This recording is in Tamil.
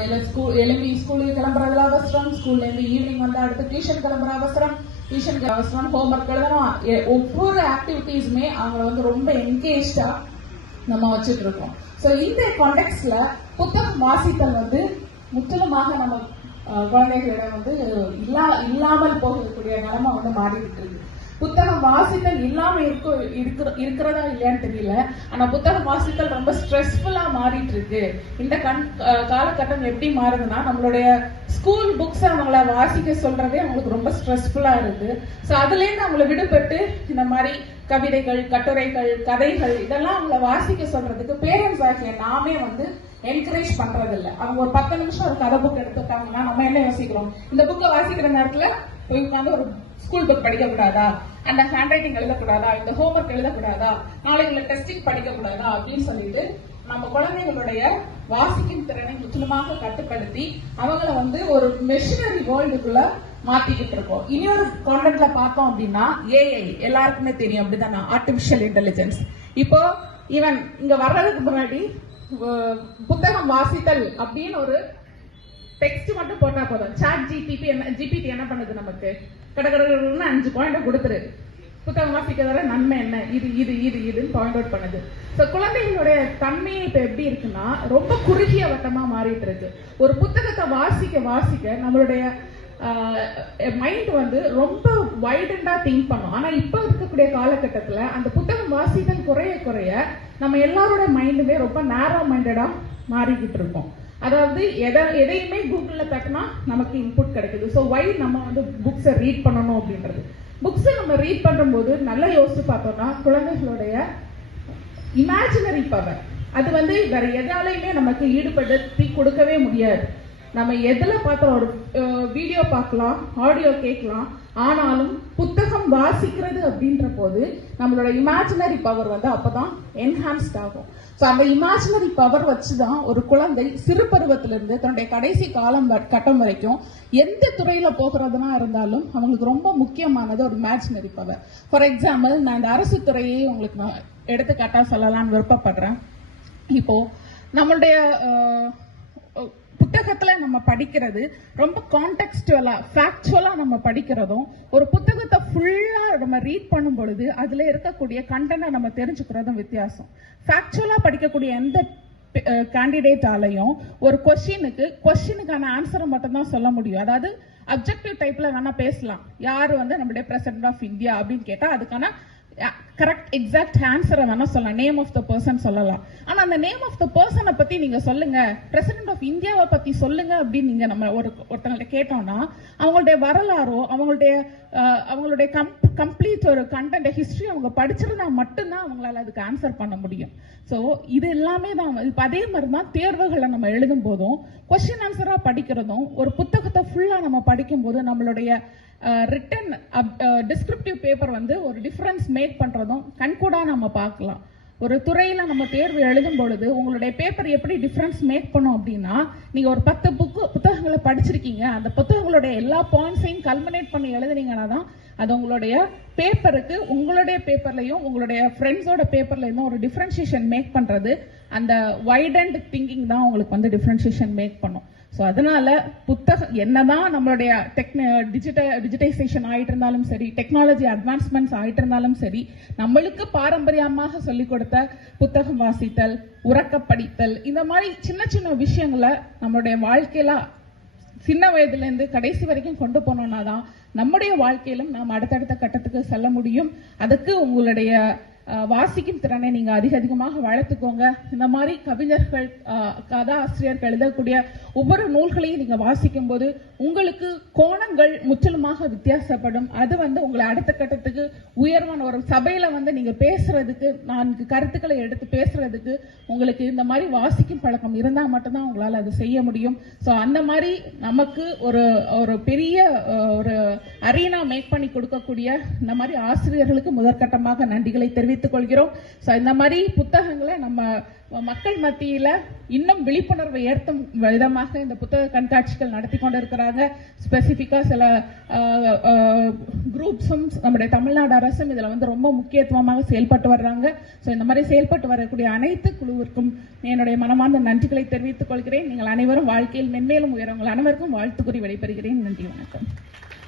காலையில ஸ்கூல் எழும்பி ஸ்கூலுக்கு கிளம்புறதுல அவசரம். ஸ்கூல்ல இருந்து ஈவினிங் வந்து அடுத்து டியூஷன் கிளம்புற அவசரம். டியூஷனுக்கு அவசரம் ஹோம்ஒர்க் எழுதணும். ஒவ்வொரு ஆக்டிவிட்டீஸுமே அவங்களை வந்து ரொம்ப என்கேஜா நம்ம வச்சுட்டு இருக்கோம். ஸோ இந்த கான்டெக்ட்ல புத்தகம் வாசித்தல் வந்து முற்றிலுமாக நம்ம குழந்தைகளிடம் வந்து இல்லா இல்லாமல் போகக்கூடிய நிலைமை வந்து மாறிட்டு இருக்கு. புத்தகம் வாசித்தல் இல்லாம இருக்க இருக்கிற- இருக்கிறதா இல்லையான்னு தெரியல. ஆனா புத்தகம் வாசித்தல் ரொம்ப ஸ்ட்ரெஸ்ஃபுல்லா மாறிட்டு இருக்கு இந்த கண் காலகட்டம் எப்படி மாறுதுன்னா நம்மளுடைய ஸ்கூல் புக்ஸ் அவங்கள வாசிக்க சொல்றதே அவங்களுக்கு ரொம்ப ஸ்ட்ரெஸ்ஃபுல்லா இருக்கு. சோ அதுல இருந்து அவங்கள விடுபட்டு இந்த மாதிரி கவிதைகள் கட்டுரைகள் கதைகள் இதெல்லாம் அவங்கள வாசிக்க சொல்றதுக்கு பேரண்ட்ஸ் ஆகிய நாமே வந்து என்கரேஜ் பண்றது இல்ல அவங்க ஒரு பத்து நிமிஷம் ஒரு கதை புக் எடுத்துட்டாங்கன்னா நம்ம என்ன யோசிக்கிறோம்? இந்த புக்கை வாசிக்கிற நேரத்துல போய் உட்காந்து ஒரு ஸ்கூல் புக் படிக்க கூடாதா அந்த ஹேண்ட் ரைட்டிங் எழுதக்கூடாதா? இந்த ஹோம்ஒர்க் எழுதக்கூடாதா? நாளைக்கு டெஸ்டிங் படிக்க கூடாதா அப்படின்னு சொல்லிட்டு நம்ம குழந்தைகளுடைய வாசிக்கும் திறனை முற்றிலுமாக கட்டுப்படுத்தி அவங்கள வந்து ஒரு மெஷினரி வேர்ல்டுக்குள்ள மாத்திக்கிட்டு இருக்கோம். இனி ஒரு கான்டென்ட்ல பார்த்தோம் அப்படின்னா ஏஐ எல்லாருக்குமே தெரியும். அப்படிதானே ஆர்டிபிஷியல் இன்டெலிஜென்ஸ் இப்போ ஈவன் இங்க வர்றதுக்கு முன்னாடி புத்தகம் வாசித்தல் அப்படின்னு ஒரு டெக்ஸ்ட் மட்டும் போட்டா போதும். சாட் ஜிபிபி என்ன ஜிபிடி என்ன பண்ணுது நமக்கு? கடற்கடன்னு அஞ்சு பாயிண்ட் கொடுத்துரு. புத்தகம் வாசிக்கிறதால நன்மை என்ன? இது இது இது இதுன்னு பாயிண்ட் அவுட் பண்ணுது. ஸோ குழந்தைகளுடைய தன்மை இப்போ எப்படி இருக்குன்னா ரொம்ப குறுகிய வட்டமா மாறிட்டு இருக்கு. ஒரு புத்தகத்தை வாசிக்க வாசிக்க நம்மளுடைய மைண்ட் வந்து ரொம்ப வைடண்டா திங்க் பண்ணும். ஆனா இப்ப இருக்கக்கூடிய காலகட்டத்துல அந்த புத்தகம் வாசித்தல் குறைய குறைய நம்ம எல்லாரோட மைண்டுமே ரொம்ப நேரோ மைண்டடா மாறிக்கிட்டு இருக்கோம். அதாவது எதை எதையுமே கூகுள்ல தட்டினா நமக்கு இன்புட் கிடைக்குது. ஸோ வை நம்ம வந்து புக்ஸை ரீட் பண்ணணும் அப்படின்றது. புக்ஸை நம்ம ரீட் பண்ணும்போது நல்லா யோசிச்சு பார்த்தோம்னா குழந்தைகளுடைய இமேஜினரி பவர் அது வந்து வேற எதாலையுமே நமக்கு ஈடுபடுத்தி கொடுக்கவே முடியாது. நம்ம எதுல பார்த்தோம் ஒரு வீடியோ பார்க்கலாம் ஆடியோ கேட்கலாம். ஆனாலும் புத்தகம் வாசிக்கிறது அப்படின்ற போது நம்மளோட இமேஜினரி பவர் வந்து அப்பதான் என்ஹான்ஸ்ட் ஆகும். ஸோ அந்த இமேஜினரி பவர் வச்சுதான் ஒரு குழந்தை சிறு பருவத்திலிருந்து தன்னுடைய கடைசி காலம் கட்டம் வரைக்கும் எந்த துறையில போகிறதுனா இருந்தாலும் அவங்களுக்கு ரொம்ப முக்கியமானது ஒரு இமேஜினரி பவர் ஃபார் எக்ஸாம்பிள் நான் இந்த அரசு துறையை உங்களுக்கு நான் எடுத்துக்காட்டா சொல்லலாம்னு விருப்பப்படுறேன். இப்போ நம்மளுடைய புத்தகத்துல நம்ம படிக்கிறது ரொம்ப கான்டெக்ஸ்டுவலா ஃபேக்சுவலா நம்ம படிக்கிறதும் ஒரு புத்தகத்தை ஃபுல்லா நம்ம ரீட் பண்ணும் பொழுது அதுல இருக்கக்கூடிய கண்டனை நம்ம தெரிஞ்சுக்கிறதும் வித்தியாசம். ஃபேக்சுவலா படிக்கக்கூடிய எந்த கேண்டிடேட்டாலையும் ஒரு கொஷினுக்கு கொஸ்டினுக்கான ஆன்சரை மட்டும்தான் சொல்ல முடியும். அதாவது அப்ஜெக்டிவ் டைப்ல வேணா பேசலாம். யார் வந்து நம்மளுடைய பிரசிடென்ட் ஆஃப் இந்தியா அப்படின்னு கேட்டா அதுக்கான கரெக்ட் எக்ஸாக்ட் ஆன்சரை வேணா சொல்லலாம். நேம் ஆஃப் த பர்சன் சொல்லலாம். ஆனா அந்த நேம் ஆஃப் த பர்சனை பத்தி நீங்க சொல்லுங்க. பிரசிடென்ட் ஆஃப் இந்தியாவை பத்தி சொல்லுங்க அப்படின்னு நீங்க நம்ம ஒரு ஒருத்தங்கள்ட்ட கேட்டோம்னா அவங்களுடைய வரலாறோ அவங்களுடைய அவங்களுடைய அவங்களுடைய கம்ப்ளீட் ஒரு கண்டென்ட் ஹிஸ்டரி அவங்க படிச்சிருந்தா மட்டும்தான் அவங்களால அதுக்கு ஆன்சர் பண்ண முடியும். ஸோ இது எல்லாமே தான் இப்போ அதே மாதிரி தான் தேர்வுகளை நம்ம எழுதும் போதும் கொஸ்டின் ஆன்சரா படிக்கிறதும் ஒரு புத்தகத்தை ஃபுல்லா நம்ம படிக்கும் போது நம்மளுடைய ரிட்டன் டிஸ்கிரிப்டிவ் பேப்பர் வந்து ஒரு டிஃப்ரென்ஸ் மேக் பண்ணுறதும் கண்கூடாக நம்ம பார்க்கலாம். ஒரு துறையில் நம்ம தேர்வு எழுதும் பொழுது உங்களுடைய பேப்பர் எப்படி டிஃப்ரென்ஸ் மேக் பண்ணும் அப்படின்னா நீங்கள் ஒரு பத்து புக்கு புத்தகங்களை படிச்சிருக்கீங்க. அந்த புத்தகங்களுடைய எல்லா பாயிண்ட்ஸையும் கல்மினேட் பண்ணி எழுதுனீங்கன்னா தான் அது உங்களுடைய பேப்பருக்கு உங்களுடைய பேப்பர்லையும் உங்களுடைய ஃப்ரெண்ட்ஸோட பேப்பர்லேயும் ஒரு டிஃபரன்ஷியேஷன் மேக் பண்ணுறது அந்த வைடண்ட் திங்கிங் தான் உங்களுக்கு வந்து டிஃபரன்ஷியேஷன் மேக் பண்ணும். ஸோ அதனால புத்தகம் என்னதான் நம்மளுடைய டெக்ன டிஜிட்டல் டிஜிட்டைசேஷன் ஆகிட்டு இருந்தாலும் சரி டெக்னாலஜி அட்வான்ஸ்மெண்ட்ஸ் ஆகிட்டு இருந்தாலும் சரி நம்மளுக்கு பாரம்பரியமாக சொல்லிக் கொடுத்த புத்தகம் வாசித்தல் உறக்க படித்தல் இந்த மாதிரி சின்ன சின்ன விஷயங்களை நம்மளுடைய வாழ்க்கையில சின்ன வயதுலேருந்து கடைசி வரைக்கும் கொண்டு போனோம்னா தான் நம்முடைய வாழ்க்கையிலும் நாம் அடுத்தடுத்த கட்டத்துக்கு செல்ல முடியும். அதுக்கு உங்களுடைய வாசிக்கும் திறனை நீங்க அதிக அதிகமாக வளர்த்துக்கோங்க. இந்த மாதிரி கவிஞர்கள் கதாசிரியர்கள் எழுதக்கூடிய ஒவ்வொரு நூல்களையும் நீங்க வாசிக்கும் போது உங்களுக்கு கோணங்கள் முற்றிலுமாக வித்தியாசப்படும். அது வந்து உங்களை அடுத்த கட்டத்துக்கு உயர்வான ஒரு சபையில வந்து நீங்க பேசுறதுக்கு நான்கு கருத்துக்களை எடுத்து பேசுறதுக்கு உங்களுக்கு இந்த மாதிரி வாசிக்கும் பழக்கம் இருந்தா மட்டும்தான் உங்களால அது செய்ய முடியும். சோ அந்த மாதிரி நமக்கு ஒரு ஒரு பெரிய ஒரு அரீனா மேக் பண்ணி கொடுக்கக்கூடிய இந்த மாதிரி ஆசிரியர்களுக்கு முதற்கட்டமாக நன்றிகளை தெரிவித்து எடுத்துக்கொள்கிறோம். ஸோ இந்த மாதிரி புத்தகங்களை நம்ம மக்கள் மத்தியில இன்னும் விழிப்புணர்வை ஏற்றும் விதமாக இந்த புத்தக கண்காட்சிகள் நடத்தி கொண்டிருக்கிறாங்க. ஸ்பெசிஃபிக்காக சில குரூப்ஸும் நம்முடைய தமிழ்நாடு அரசும் இதுல வந்து ரொம்ப முக்கியத்துவமாக செயல்பட்டு வர்றாங்க. ஸோ இந்த மாதிரி செயல்பட்டு வரக்கூடிய அனைத்து குழுவிற்கும் என்னுடைய மனமார்ந்த நன்றிகளை தெரிவித்துக் கொள்கிறேன். நீங்கள் அனைவரும் வாழ்க்கையில் மென்மேலும் உயர அனைவருக்கும் வாழ்த்துக்குறி கூறி விடைபெறுகிறேன். நன்றி வணக்கம்.